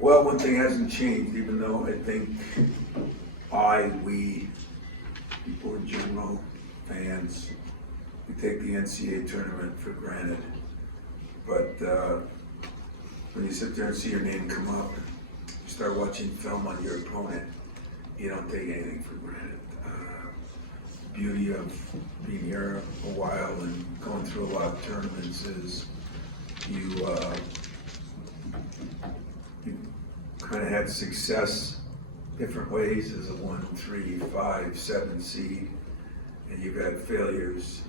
Well, one thing hasn't changed, even though I think we, people in general, fans, we take the NCAA tournament for granted. But when you sit there and see your name come up, you start watching film on your opponent, you don't take anything for granted. Beauty of being here a while and going through a lot of tournaments is you kind of had success different ways as a 1, 3, 5, 7 seed, and you've had failures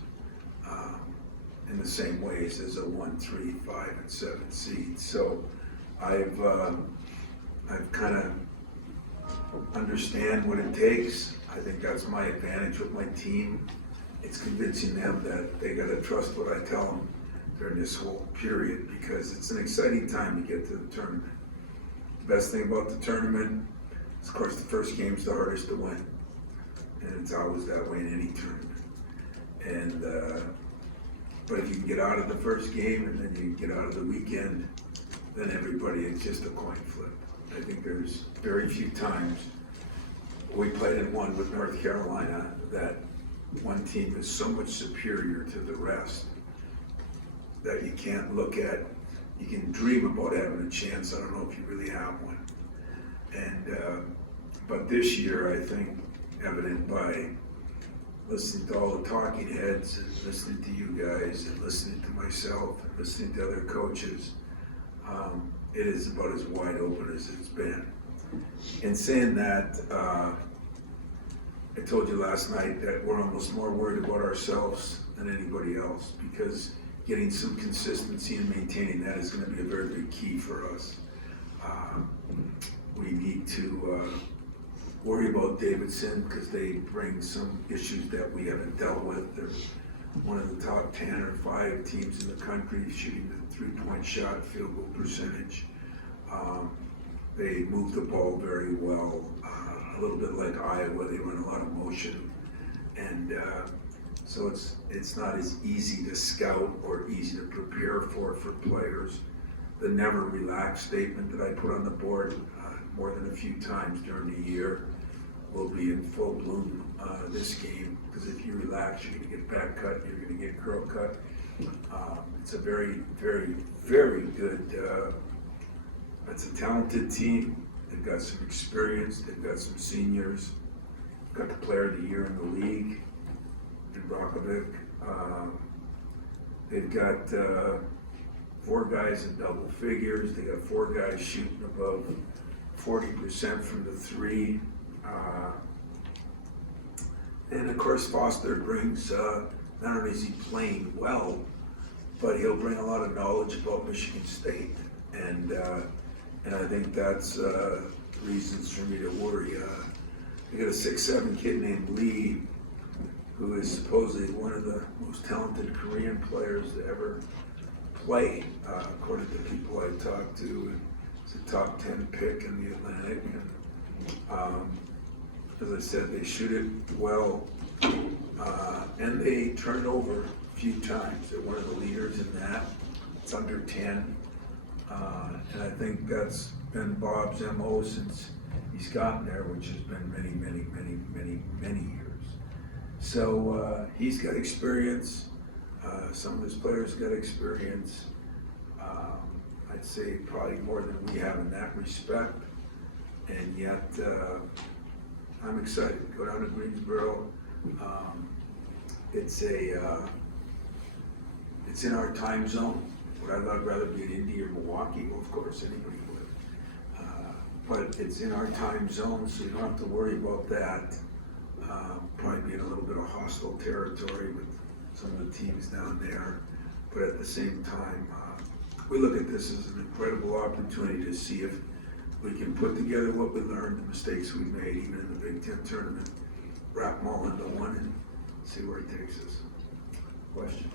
in the same ways as a 1, 3, 5, and 7 seed. So I've kind of understand what it takes. I think that's my advantage with my team. It's convincing them that they got to trust what I tell them during this whole period, because it's an exciting time to get to the tournament. The best thing about the tournament is, of course, the first game's the hardest to win, and it's always that way in any tournament. And but if you can get out of the first game and then you get out of the weekend, then everybody, it's just a coin flip. I think there's very few times we played in one with North Carolina that one team is so much superior to the rest that you can't look at, you can dream about having a chance. I don't know if you really have one. And but this year, I think, evident by listening to all the talking heads and listening to you guys and listening to myself and listening to other coaches, it is about as wide open as it's been. In saying that, I told you last night that we're almost more worried about ourselves than anybody else, because getting some consistency and maintaining that is going to be a very big key for us. We need to worry about Davidson, because they bring some issues that we haven't dealt with. They're one of the top 10 or 5 teams in the country shooting the 3-point shot, field goal percentage. They move the ball very well, a little bit like Iowa. They run a lot of motion, and so it's not as easy to scout or easy to prepare for players. The never relax statement that I put on the board more than a few times during the year will be in full bloom this game, because if you relax, you're going to get back cut, you're going to get curl cut. It's a very, very, very good, it's a talented team. They've got some experience, they've got some seniors, got the player of the year in the league, in Brockovic. They've got 4 guys in double figures. They got 4 guys shooting above 40% from the 3. And of course, Foster brings, not only is he playing well, but he'll bring a lot of knowledge about Michigan State. And I think that's reasons for me to worry. We got a 6'7" kid named Lee, who is supposedly one of the most talented Korean players to ever play, according to people I talked to. And it's a top 10 pick in the Atlantic. And as I said, they shoot it well, and they turn over a few times. They're one of the leaders in that. It's under 10. And I think that's been Bob's MO since he's gotten there, which has been many years. So he's got experience. Some of his players got experience. I'd say probably more than we have in that respect. And yet, I'm excited to go down to Greensboro. It's in our time zone. Would I rather be in Indy or Milwaukee? Well, of course, anybody would. But it's in our time zone, so you don't have to worry about that. Probably be in a little bit of hostile territory with some of the teams down there. But at the same time, we look at this as an incredible opportunity to see if we can put together what we learned, the mistakes we made, even in the Big Ten tournament, wrap them all into one and see where it takes us. Questions?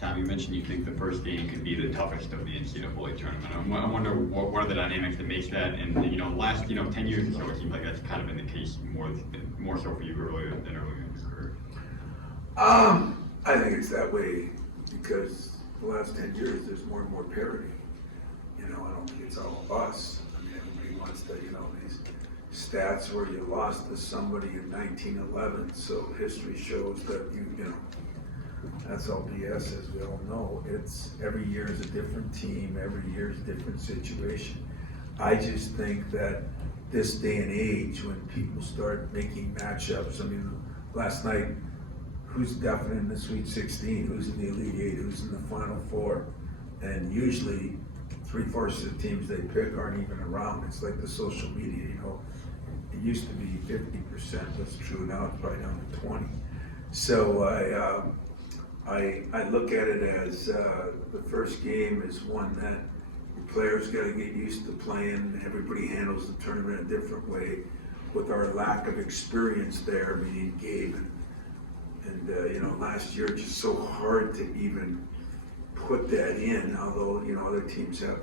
Tom, you mentioned you think the first game could be the toughest of the NCAA tournament. I wonder what are the dynamics that makes that, and last 10 years or so, it seems like that's kind of been the case more so for you earlier in your career. I think it's that way because the last 10 years there's more and more parity. I don't think it's all of us. I mean, everybody wants to, these stats where you lost to somebody in 1911. So history shows that that's all BS, as we all know. It's every year is a different team, every year is a different situation. I just think that this day and age, when people start making matchups, I mean, last night, who's definite in the Sweet 16, who's in the Elite Eight, who's in the Final Four, and usually 3/4 of the teams they pick aren't even around. It's like the social media, it used to be 50%, that's true, now it's probably down to 20. So I look at it as the first game is one that the players got to get used to playing. Everybody handles the tournament a different way. With our lack of experience there, meaning Gabe and last year it's just so hard to even put that in. Although other teams have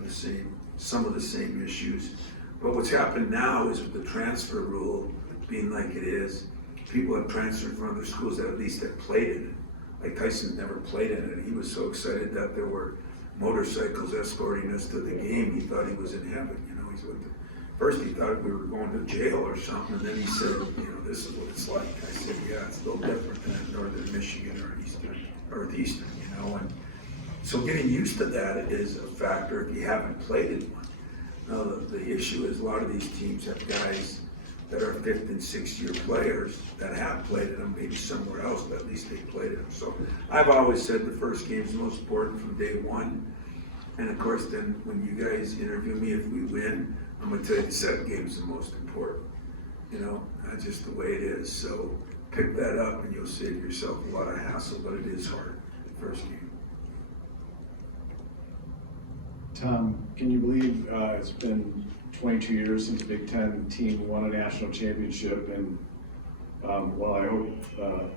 some of the same issues. But what's happened now is with the transfer rule being like it is, people have transferred from other schools that at least have played in it. Like Tyson never played in it. He was so excited that there were motorcycles escorting us to the game. He thought he was in heaven. First he thought we were going to jail or something, and then he said, this is what it's like. I said, yeah, it's a little different than in Northern Michigan or Eastern, and so getting used to that is a factor if you haven't played in one. Now the issue is a lot of these teams have guys that are 5th and 6th year players that have played in them, maybe somewhere else, but at least they played in them. So I've always said the first game is the most important from day one. And of course, then when you guys interview me, if we win, I'm going to tell you the second game is the most important. That's just the way it is. So pick that up and you'll save yourself a lot of hassle, but it is hard, the first game. Tom, can you believe it's been 22 years since the Big Ten team won a national championship, and well, I hope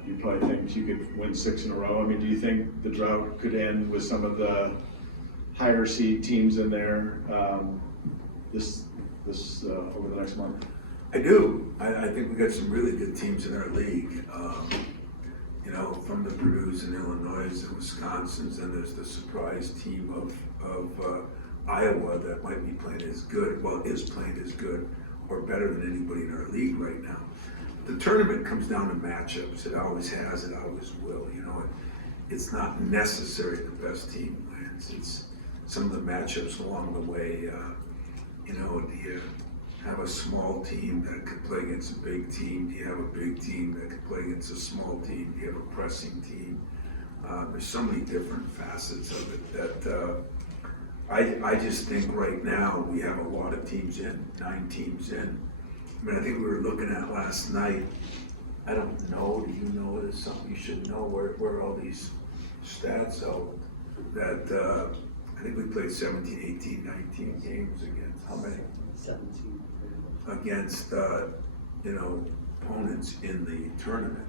you probably think you could win 6 in a row. I mean, do you think the drought could end with some of the higher seed teams in there this over the next month? I do. I think we got some really good teams in our league. From the Purdue's and Illinois and Wisconsin's, and there's the surprise team of Iowa that might be playing as good, is playing as good or better than anybody in our league right now. The tournament comes down to matchups. It always has, it always will. It's not necessary the best team wins. It's some of the matchups along the way. Do you have a small team that could play against a big team? Do you have a big team that could play against a small team? Do you have a pressing team? There's so many different facets of it that I just think right now we have a lot of teams in, 9 teams in. I mean, I think we were looking at last night, I don't know, do you know, it is something you should know, where all these stats out, that I think we played 17, 18, 19 games against, how many? 17. Against, opponents in the tournament.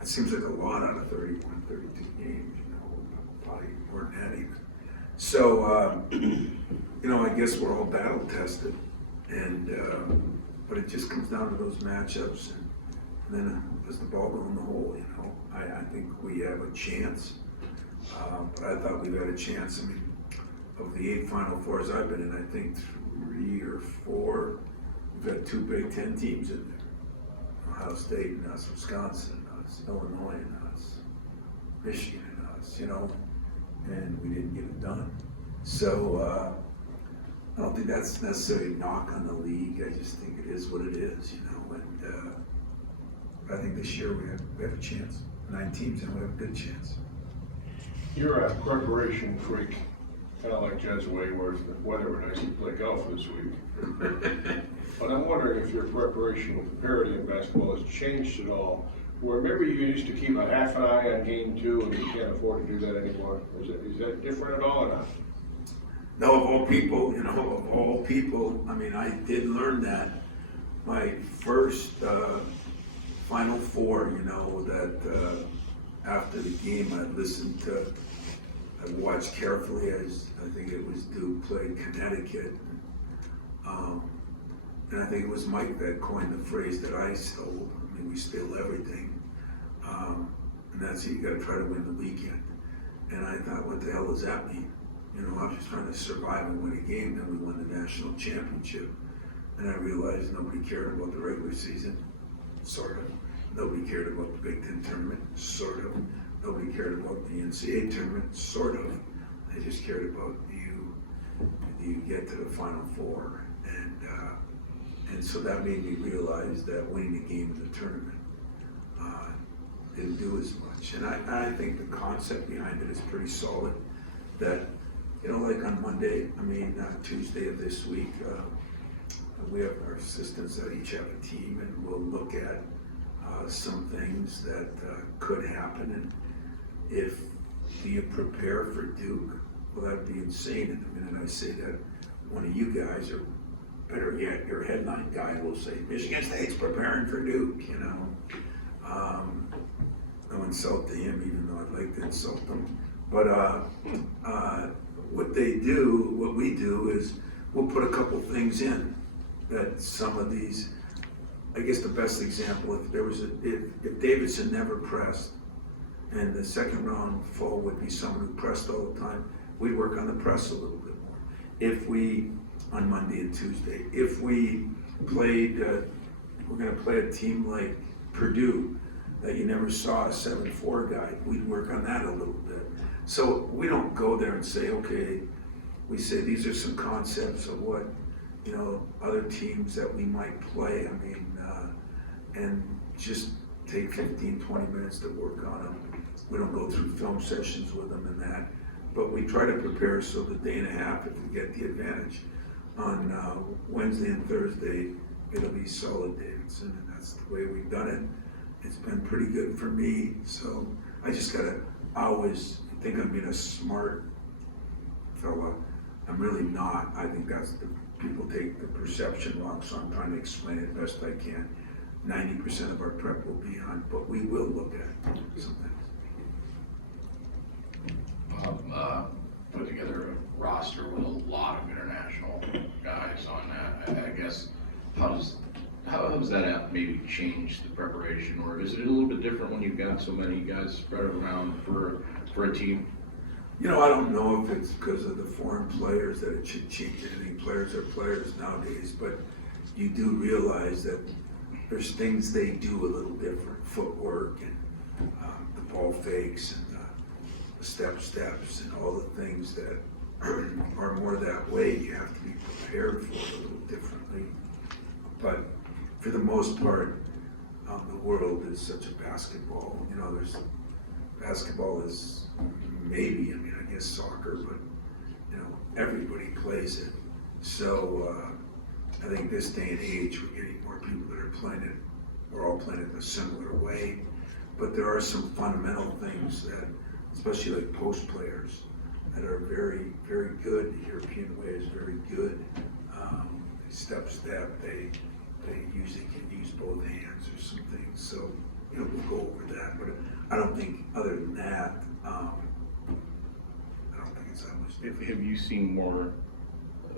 That seems like a lot out of 31, 32 games, probably weren't that even. So, I guess we're all battle tested, and but it just comes down to those matchups, and then does the ball go in the hole? I think we have a chance, but I thought we've had a chance. I mean, of the 8 Final Fours I've been in, I think 3 or 4, we've had 2 Big Ten teams in there. Ohio State and us, Wisconsin and us, Illinois and us, Michigan and us, and we didn't get it done. So I don't think that's necessarily a knock on the league. I just think it is what it is, and I think this year we have a chance. 9 teams and we have a good chance. You're a preparation freak, kind of like Jed's way, where if the weather were nice, you play golf this week. But I'm wondering if your preparation with the parity in basketball has changed at all. Where maybe you used to keep a half an eye on game 2 and you can't afford to do that anymore. Is that different at all or not? No, of all people, I mean, I did learn that my first Final Four, that after the game I listened to I watched carefully as, I think it was Duke played Connecticut. And I think it was Mike that coined the phrase that I stole. I mean, we steal everything. And that's it, you gotta try to win the weekend. And I thought, what the hell does that mean? You know, I was just trying to survive and win a game, then we won the national championship. And I realized nobody cared about the regular season, sort of. Nobody cared about the Big Ten tournament, sort of. Nobody cared about the NCAA tournament, sort of. They just cared about do you get to the Final Four? And so that made me realize that winning the game in the tournament didn't do as much. And I think the concept behind it is pretty solid. That, you know, like on Monday, Tuesday of this week, we have our assistants that each have a team, and we'll look at some things that could happen. And if you prepare for Duke, well, that'd be insane. And the minute I say that, one of you guys, or better yet, your headline guy will say, Michigan State's preparing for Duke, you know. No insult to him, even though I'd like to insult him. But what we do is we'll put a couple things in that some of these, I guess the best example, if Davidson never pressed, and the second round full would be someone who pressed all the time, we'd work on the press a little bit more. If we, on Monday and Tuesday, if we played, we're gonna play a team like Purdue, that you never saw a 7-4 guy, we'd work on that a little bit. So we don't go there and say, okay, we say these are some concepts of what, you know, other teams that we might play, and just take 15, 20 minutes to work on them. We don't go through film sessions with them and that, but we try to prepare so the day and a half, if we get the advantage, on Wednesday and Thursday, it'll be solid Davidson, and that's the way we've done it. It's been pretty good for me, so I just gotta always think I'm being a smart fella. I'm really not. I think that's people take the perception wrong, so I'm trying to explain it best I can. 90% of our prep will be on, but we will look at some things. Bob put together a roster with a lot of international guys on that. I guess, how has that maybe changed the preparation, or is it a little bit different when you've got so many guys spread around for a team? You know, I don't know if it's because of the foreign players that it should change anything. Players are players nowadays, but you do realize that there's things they do a little different, footwork and the ball fakes and the steps and all the things that are more that way. You have to be prepared for it a little differently. But for the most part, the world is such a basketball. You know, basketball is maybe, I guess soccer, but you know, everybody plays it. So I think this day and age, we're getting more people that are playing it. We're all playing it in a similar way, but there are some fundamental things that, especially like post players, that are very, very good. The European way is very good. Step, they usually can use both hands or some things. So, you know, we'll go over that, but I don't think other than that, I don't think it's that much different. Have you seen more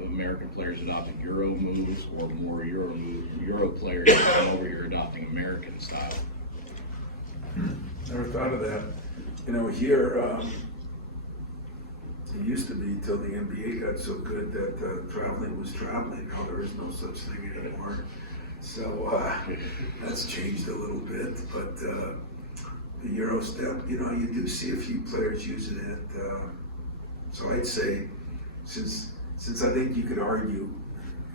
American players adopting Euro moves, or more Euro players come over here adopting American style? Never thought of that. You know, here, it used to be till the NBA got so good that traveling was traveling. Now there is no such thing anymore. So that's changed a little bit, but the Euro step, you know, you do see a few players using it. So I'd say, since I think you could argue,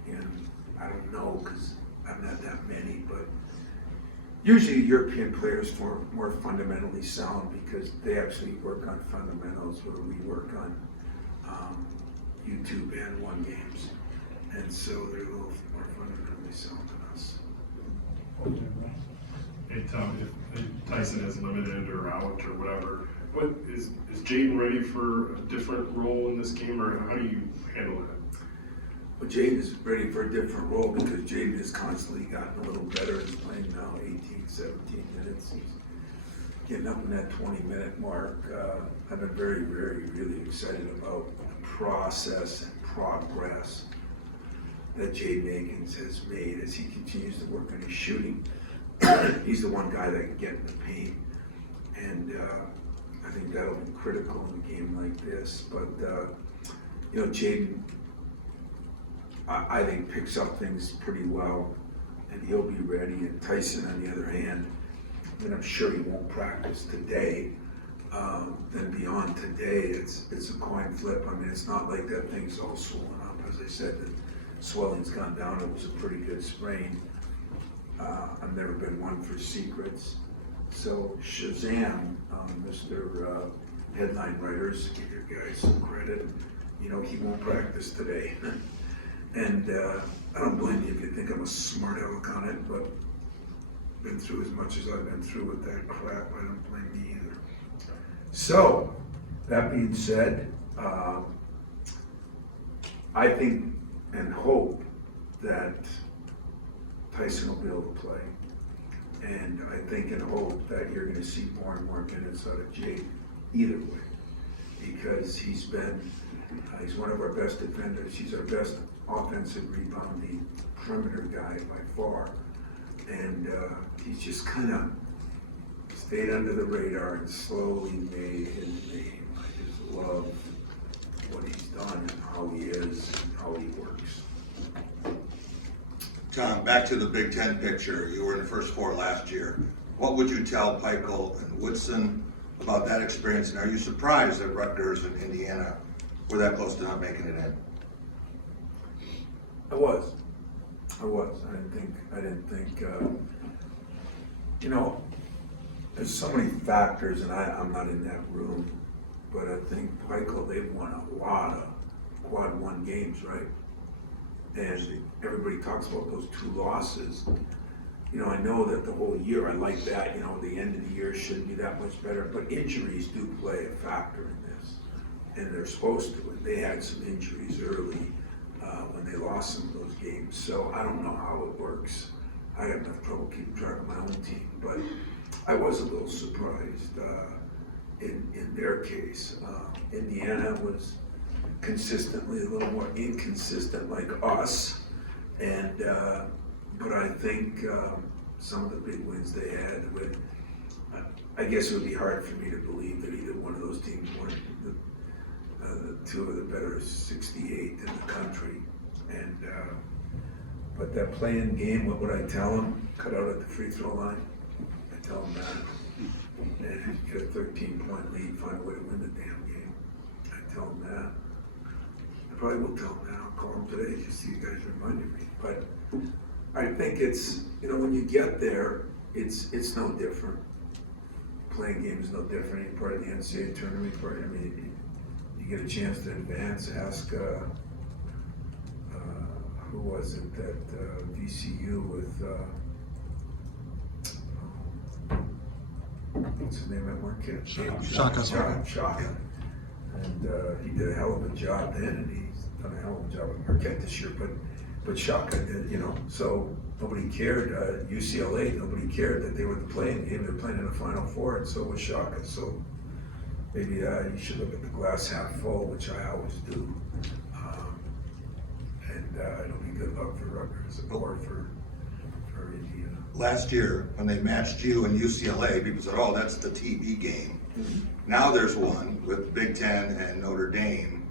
and I don't know because I've not that many, but usually European players are more fundamentally sound because they actually work on fundamentals where we work on YouTube and one games. And so they're a little more fundamentally sound than us. Hey Tom, if Tyson is limited or out or whatever, what is Jaden ready for a different role in this game, or how do you handle that? But Jaden is ready for a different role because Jaden has constantly gotten a little better. He's playing now 18, 17 minutes. getting up in that 20-minute mark. I've been very, really excited about the process and progress that Jade Makins has made as he continues to work on his shooting. He's the one guy that can get in the paint, and I think that'll be critical in a game like this. But you know, Jaden, I think picks up things pretty well, and he'll be ready. And Tyson, on the other hand, and I'm sure he won't practice today. Then beyond today, it's a coin flip. I mean, it's not like that thing's all swollen up. As I said, the swelling's gone down. It was a pretty good sprain. I've never been one for secrets. So Shazam, Mr. Headline Writers, give your guys some credit. You know, he won't practice today. And I don't blame you if you think I'm a smart aleck on it, but been through as much as I've been through with that crap. I don't blame me either. So, that being said, I think and hope that Tyson will be able to play. And I think and hope that you're going to see more and more minutes out of Jake either way. Because he's one of our best defenders. He's our best offensive rebounding perimeter guy by far. And he's just kind of stayed under the radar and slowly made his name. I just love what he's done and how he is and how he works. Tom, back to the Big Ten picture. You were in the first four last year. What would you tell Peichel and Woodson about that experience? And are you surprised that Rutgers and Indiana were that close to not making it in? I was. I didn't think, you know, there's so many factors, and I'm not in that room, but I think Peichel, they've won a lot of quad one games, right? And everybody talks about those two losses. You know, I know that the whole year, I like that, you know, the end of the year shouldn't be that much better, but injuries do play a factor in this, and they're supposed to, and they had some injuries early when they lost some of those games, so I don't know how it works. I have enough trouble keeping track of my own team, but I was a little surprised in their case. Indiana was consistently a little more inconsistent like us, and but I think some of the big wins they had with, I guess it would be hard for me to believe that either one of those teams were the two of the better 68 in the country. And but that play-in game, what would I tell them? Cut out at the free throw line. I tell them that. And get a 13-point lead, find a way to win the damn game. I tell them that. I probably will tell them that. I'll call them today just so you guys reminded me. But I think it's, you know, when you get there, it's no different. Playing game is no different. You're part of the NCAA tournament. I mean, you get a chance to advance. Ask who was it that VCU with what's his name at Marquette? Shaka. And he did a hell of a job then, and he's done a hell of a job at Marquette this year. But Shaka did, you know, so nobody cared. UCLA, nobody cared that they were the playing game. They were playing in the Final Four, and so was Shaka. So maybe you should look at the glass half full, which I always do. It'll be good luck for Rutgers or for Indiana. Last year, when they matched you and UCLA, people said, oh, that's the TV game. Mm-hmm. Now there's one with Big Ten and Notre Dame.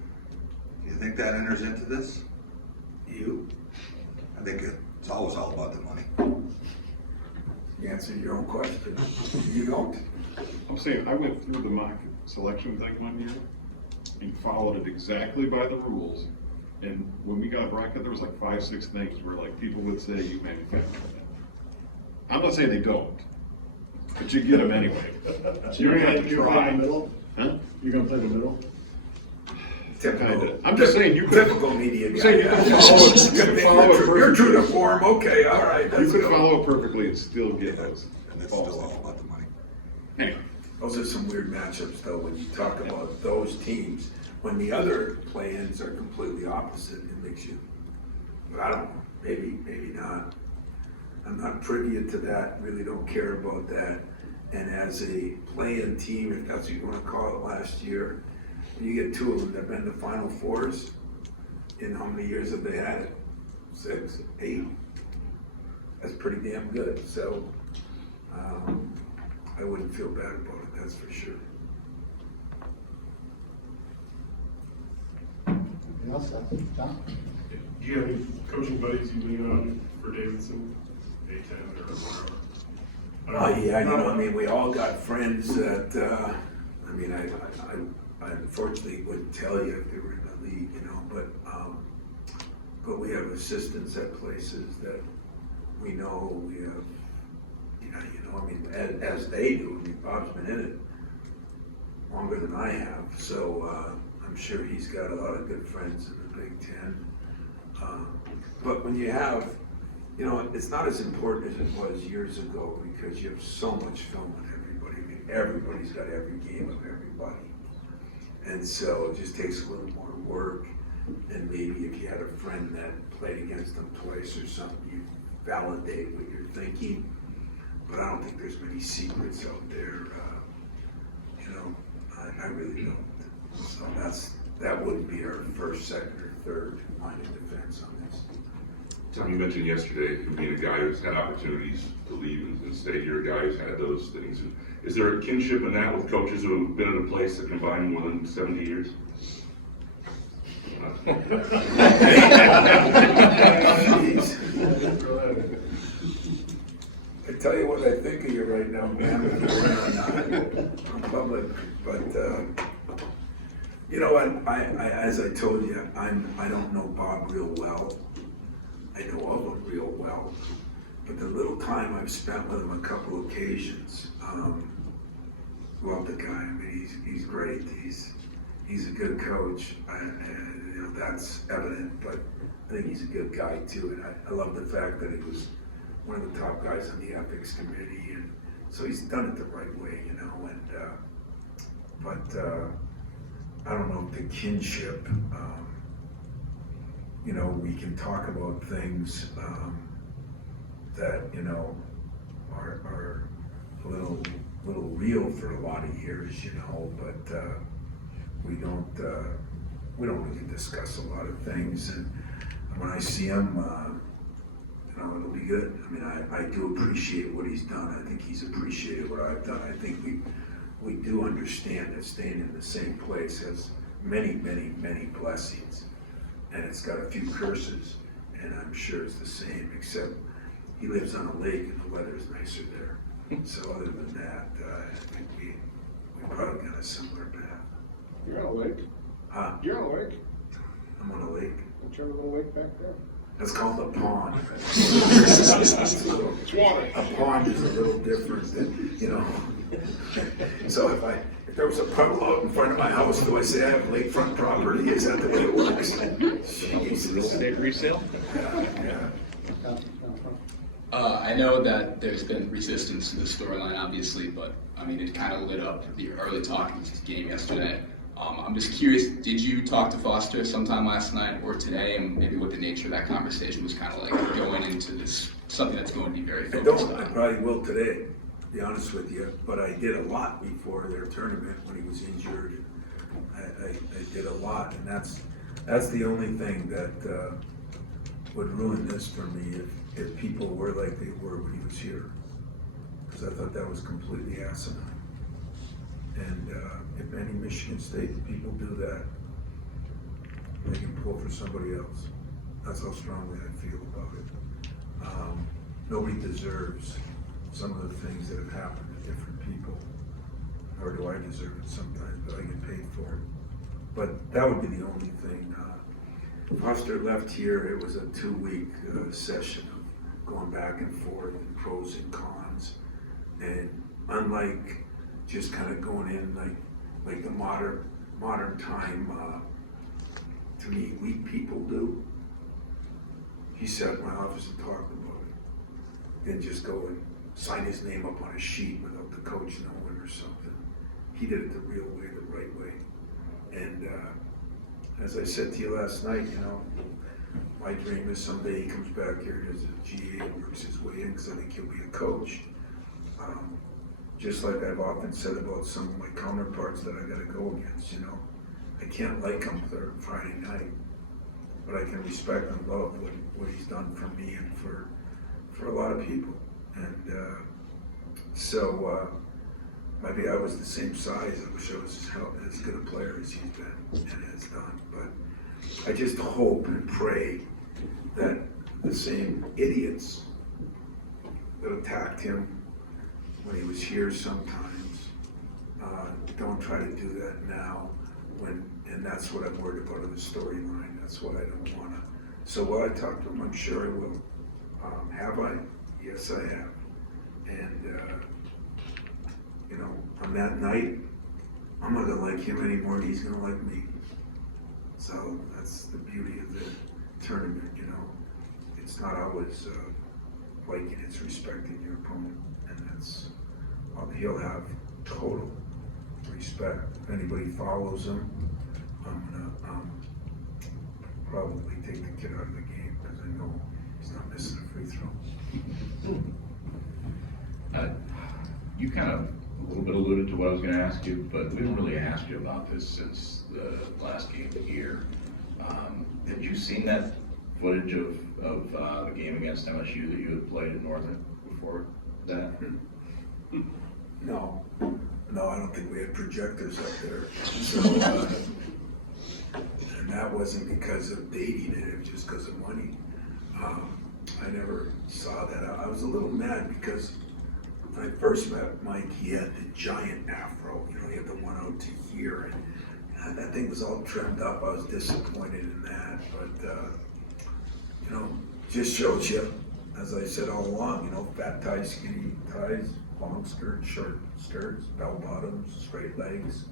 Do you think that enters into this? I think it's always all about the money. You answered your own question. You don't? I'm saying, I went through the mock selection thing one year and followed it exactly by the rules. And when we got bracket, there was like 5-6 things where like people would say you manufactured that. I'm not saying they don't, but you get them anyway. So you're gonna have to try. Middle? Huh? You're gonna play the middle? Typical. I'm just saying you could. Typical media guy. Saying you could follow it. You could follow it perfectly. You're true to form. Okay, all right. You could follow it perfectly and still get those. And it's still all about the money. Anyway. Those are some weird matchups, though, when you talk about those teams. When the other play-ins are completely opposite, it makes you, but I don't know, maybe not. I'm not privy to that, really don't care about that. And as a play-in team, if that's what you wanna call it, last year, when you get two of them that have been to Final Fours, in how many years have they had it? 6, 8? That's pretty damn good, so, I wouldn't feel bad about it, that's for sure. Anything else, John? Do you have any coaching buddies you lean on for Davidson, A10 or whatever? Oh, yeah, I mean, we all got friends that, I mean, I unfortunately wouldn't tell you if they were in the league, but we have assistants at places that we know, we have, I mean, as they do, I mean, Bob's been in it longer than I have, so, I'm sure he's got a lot of good friends in the Big Ten. But when you have, it's not as important as it was years ago because you have so much film on everybody. I mean, everybody's got every game of everybody. And so it just takes a little more work. And maybe if you had a friend that played against them twice or something, you validate what you're thinking. But I don't think there's many secrets out there. I really don't. So that wouldn't be our first, second, or third line of defense on this. Tom, you mentioned yesterday, being a guy who's had opportunities to leave and stay here, a guy who's had those things. Is there a kinship in that with coaches who have been in a place that combined more than 70 years? I tell you what I think of you right now, man, if you're on public, but, as I told you, I don't know Bob real well. I know of him real well, but the little time I've spent with him a couple occasions, love the guy. I mean, he's great. He's a good coach. That's evident, but I think he's a good guy too. And I love the fact that he was one of the top guys on the ethics committee, and so he's done it the right way, but I don't know if the kinship, we can talk about things that, are a little real for a lot of years, but we don't really discuss a lot of things, and when I see him, it'll be good. I mean, I do appreciate what he's done. I think he's appreciated what I've done. I think we do understand that staying in the same place has many, many, many blessings, and it's got a few curses, and I'm sure it's the same, except he lives on a lake and the weather is nicer there. So other than that, I think we probably got a similar path. You're on a lake. You're on a lake. I'm on a lake. What's your little lake back there? That's called a pond. It's water. A pond is a little different than, So if there was a puddle out in front of my house, do I say I have lakefront property? Is that the way it works? Jesus. Real estate resale? Yeah. I know that there's been resistance to the storyline, obviously, but I mean, it kind of lit up the early talk in this game yesterday. I'm just curious, did you talk to Foster sometime last night or today, and maybe what the nature of that conversation was kind of like going into this, something that's going to be very focused on? I probably will today, to be honest with you, but I did a lot before their tournament when he was injured. I did a lot, and that's the only thing that would ruin this for me if people were like they were when he was here, because I thought that was completely asinine. And if any Michigan State people do that, they can pull for somebody else. That's how strongly I feel about it. Nobody deserves some of the things that have happened to different people, nor do I deserve it sometimes, but I get paid for it. But that would be the only thing. Foster left here, it was a 2-week session of going back and forth and pros and cons. And unlike just kind of going in like the modern time, to me, weak people do. He sat in my office and talked about it. Didn't just go and sign his name up on a sheet without the coach knowing or something. He did it the real way, the right way. And as I said to you last night, my dream is someday he comes back here as a GA and works his way in, because I think he'll be a coach. just like I've often said about some of my counterparts that I gotta go against, you know. I can't like him Friday night, but I can respect and love what he's done for me and for a lot of people. And maybe I was the same size. I wish I was as good a player as he's been and has done. But I just hope and pray that the same idiots that attacked him when he was here sometimes don't try to do that now. And that's what I'm worried about in the storyline. That's what I don't want to. So will I talk to him? I'm sure I will. Have I? Yes, I have. And you know, on that night, I'm not gonna like him anymore, and he's gonna like me. So that's the beauty of the tournament. You know, it's not always liking; it's respecting your opponent, and that's he'll have total respect. If anybody follows him, I'm gonna probably take the kid out of the game because I know he's not missing a free throw. You kind of a little bit alluded to what I was gonna ask you, but we haven't really asked you about this since the last game here. Had you seen that footage of the game against MSU that you had played at Northern before that? No, I don't think we had projectors up there. So, and that wasn't because of dating it, it was just because of money. I never saw that. I was a little mad because when I first met Mike, he had the giant afro, you know, he had the one out to here, and that thing was all trimmed up. I was disappointed in that, but, you know, just shows you, as I said all along, you know, fat ties, skinny ties, long skirts, short skirts, bell bottoms, straight legs.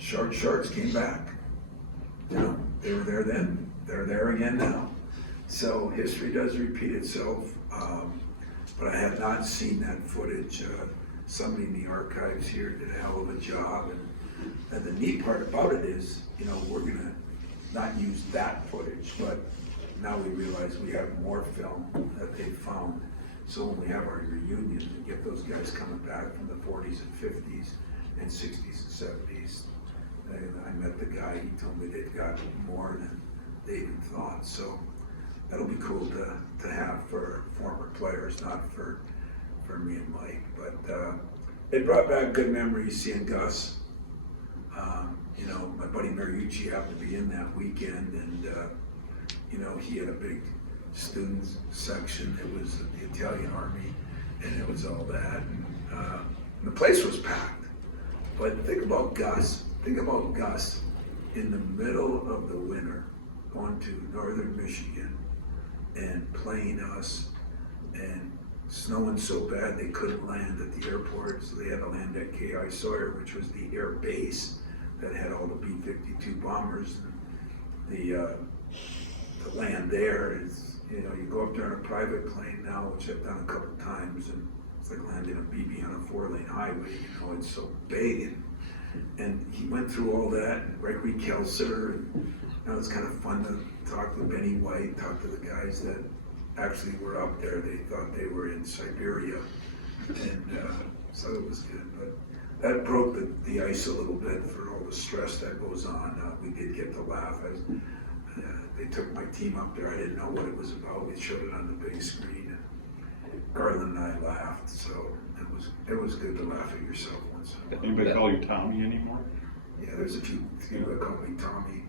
Short shorts came back. You know, they were there then, they're there again now. So history does repeat itself, but I have not seen that footage. Somebody in the archives here did a hell of a job, and the neat part about it is, you know, we're gonna not use that footage, but now we realize we have more film that they found. So when we have our reunions and get those guys coming back from the 40s and 50s and 60s and 70s, and I met the guy, he told me they've got more than they even thought. So that'll be cool to have for former players, not for me and Mike. But it brought back good memories seeing Gus. You know, my buddy Mariucci happened to be in that weekend, and you know, he had a big students section. It was the Italian Army, and it was all that. And the place was packed. But think about Gus. Think about Gus in the middle of the winter, going to northern Michigan and playing us, and snowing so bad they couldn't land at the airport, so they had to land at K.I. Sawyer, which was the air base that had all the B-52 bombers. And the land there is, you know, you go up there on a private plane now, which I've done a couple times, and it's like landing a BB on a 4-lane highway, you know, it's so big. And he went through all that, and Gregory Kelser, and you know, it's kind of fun to talk to Benny White, talk to the guys that actually were up there. They thought they were in Siberia, and so it was good. But that broke the ice a little bit for all the stress that goes on. We did get to laugh. They took my team up there. I didn't know what it was about. We showed it on the big screen, and Garland and I laughed. So it was good to laugh at yourself once in a while. Anybody call you Tommy anymore? Yeah, there's a few people that call me Tommy.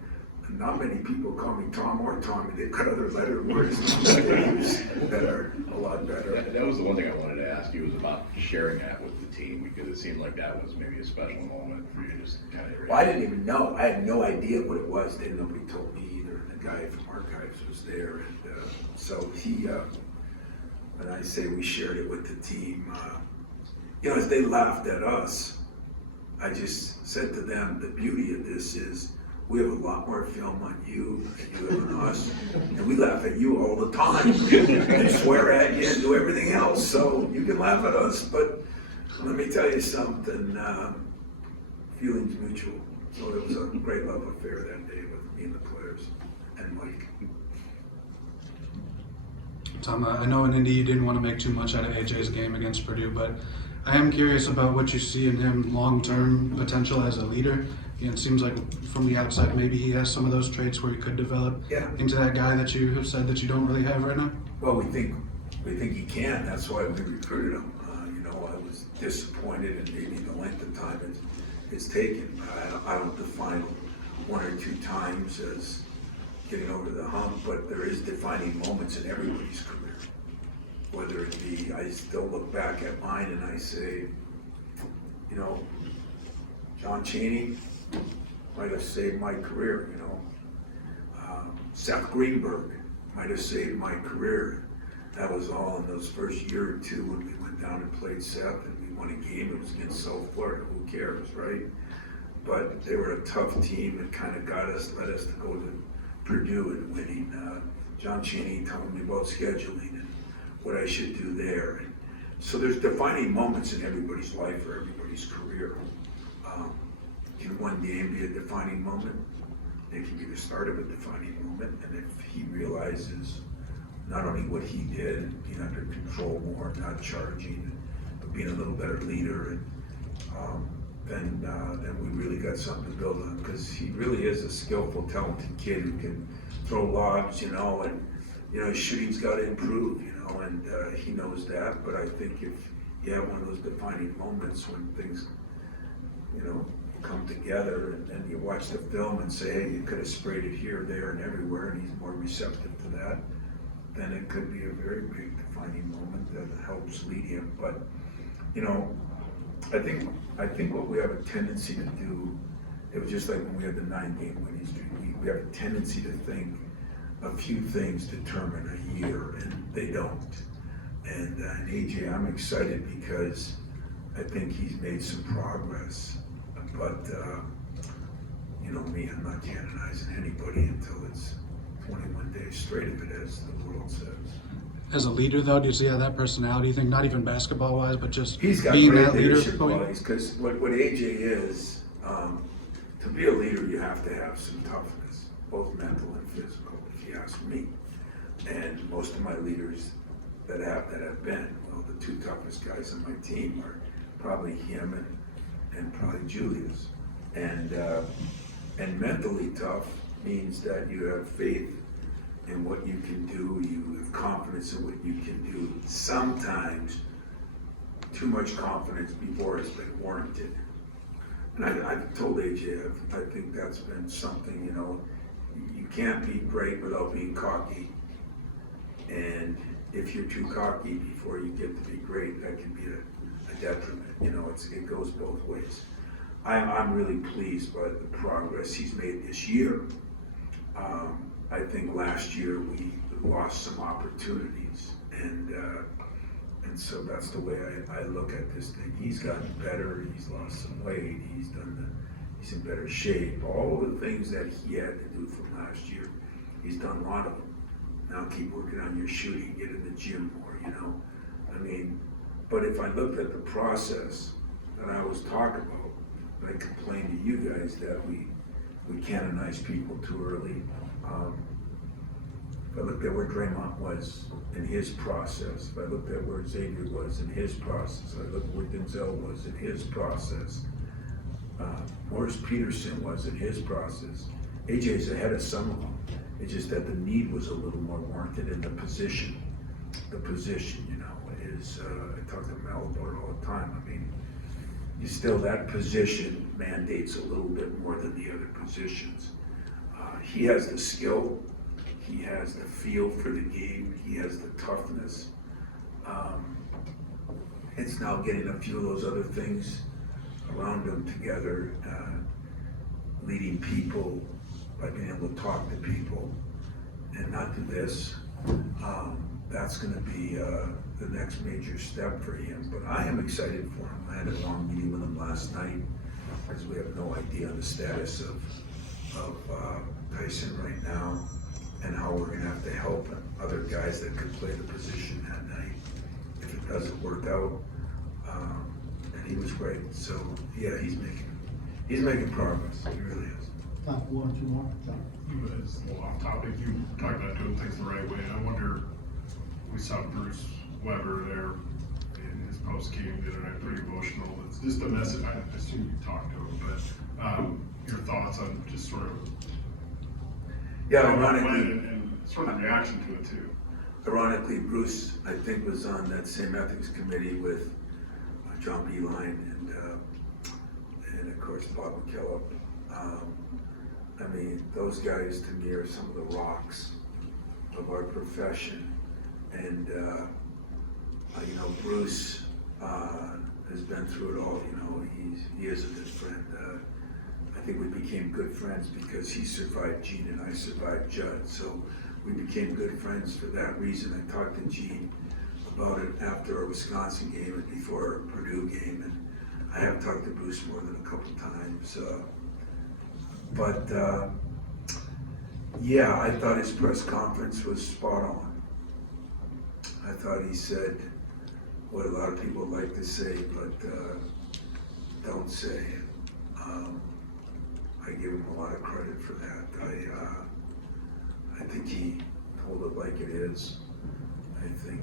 Not many people call me Tom or Tommy. They've got other letter words that are a lot better. That was the one thing I wanted to ask you, was about sharing that with the team, because it seemed like that was maybe a special moment for you to just kind of. Well, I didn't even know. I had no idea what it was. Nobody told me either. The guy from Archives was there, and so he. When I say we shared it with the team, you know, as they laughed at us, I just said to them, the beauty of this is we have a lot more film on you than you have on us, and we laugh at you all the time and swear at you and do everything else, so you can laugh at us, but let me tell you something, feelings mutual. So it was a great love affair that day with me and the players and Mike. Tom, I know in Indy you didn't want to make too much out of AJ's game against Purdue, but I am curious about what you see in him long-term potential as a leader. It seems like from the outside, maybe he has some of those traits where he could develop into that guy that you have said that you don't really have right now. Well, we think he can. That's why we recruited him. I was disappointed in maybe the length of time it's taken. I don't define one or two times as getting over the hump, but there is defining moments in everybody's career. Whether it be, I still look back at mine and I say, John Chaney might have saved my career, Seth Greenberg might have saved my career. That was all in those first year or two when we went down and played Seth and we won a game. It was against South Florida, who cares, right? But they were a tough team and kind of led us to go to Purdue and winning. John Chaney telling me about scheduling and what I should do there. And so there's defining moments in everybody's life or everybody's career. Can one game be a defining moment? It can be the start of a defining moment. And if he realizes not only what he did, and being under control more, not charging, but being a little better leader, and then we really got something to build on, because he really is a skillful, talented kid who can throw lobs, and his shooting's got to improve, and he knows that. But I think if you have one of those defining moments when things, come together, and then you watch the film and say, hey, you could have sprayed it here, there, and everywhere, and he's more receptive to that, then it could be a very big defining moment that helps lead him. But, I think what we have a tendency to do, it was just like when we had the 9-game winning streak, we have a tendency to think a few things determine a year, and they don't. And AJ, I'm excited because I think he's made some progress. But, me, I'm not canonizing anybody until it's 21 days straight of it, as the world says. As a leader, though, do you see how that personality thing, not even basketball-wise, but just He's got being great that leader? leadership qualities, because what AJ is, to be a leader, you have to have some toughness, both mental and physical, if you ask me. And most of my leaders that have been, well, the two toughest guys on my team are probably him and probably Julius. And mentally tough means that you have faith in what you can do, you have confidence in what you can do. Sometimes too much confidence before it's been warranted. And I've told AJ, I think that's been something, you can't be great without being cocky. And if you're too cocky before you get to be great, that can be a detriment. It goes both ways. I'm really pleased by the progress he's made this year. I think last year we lost some opportunities, and so that's the way I look at this thing. He's gotten better. He's lost some weight. He's in better shape. All the things that he had to do from last year, he's done a lot of them. Now keep working on your shooting, get in the gym more. But if I looked at the process that I was talking about, I complained to you guys that we canonize people too early. If I looked at where Draymond was in his process, if I looked at where Xavier was in his process, I looked where Denzel was in his process, Morris Peterson was in his process. AJ's ahead of some of them. It's just that the need was a little more warranted in the position. The position, is, I talk to Mel about it all the time. That position mandates a little bit more than the other positions. He has the skill, he has the feel for the game, he has the toughness. It's now getting a few of those other things around him together, leading people by being able to talk to people and not do this. That's going to be the next major step for him. But I am excited for him. I had a long meeting with him last night because we have no idea the status of Tyson right now and how we're going to have to help other guys that could play the position that night if it doesn't work out. And he was great. So yeah, he's making progress. He really is. Time for one or two more. John. You, as a little off topic, you talked about doing things the right way, and I wonder, we saw Bruce Weber there in his post-game the other night, pretty emotional. It's just a message, I assume you talked to him, but your thoughts on just sort of Yeah, how it ironically, went and sort of reaction to it too. Ironically, Bruce, I think, was on that same ethics committee with John Beeline and of course Bob McKillop. I mean, those guys to me are some of the rocks of our profession. And you know, Bruce has been through it all. You know, he is a good friend. I think we became good friends because he survived Gene and I survived Judd. So we became good friends for that reason. I talked to Gene about it after a Wisconsin game and before a Purdue game, and I have talked to Bruce more than a couple times. Yeah, I thought his press conference was spot on. I thought he said what a lot of people like to say, but don't say. I give him a lot of credit for that. I think he told it like it is. I think